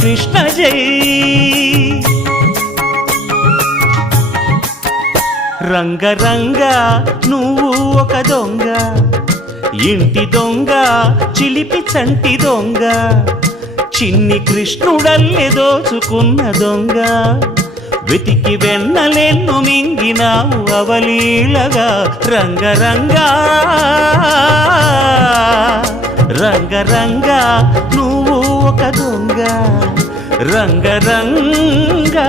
కృష్ణ జై. రంగరంగ నువ్వు ఒక దొంగ, ఇంటి దొంగ చిలిపి చంటి దొంగ, చిన్ని కృష్ణుడల్లె దోచుకున్న దొంగ, వెతికి వెన్నలెన్ను మింగినావు అవలీలగా. రంగరంగా రంగరంగా నువ్వు ఒక దొంగ, రంగరంగా.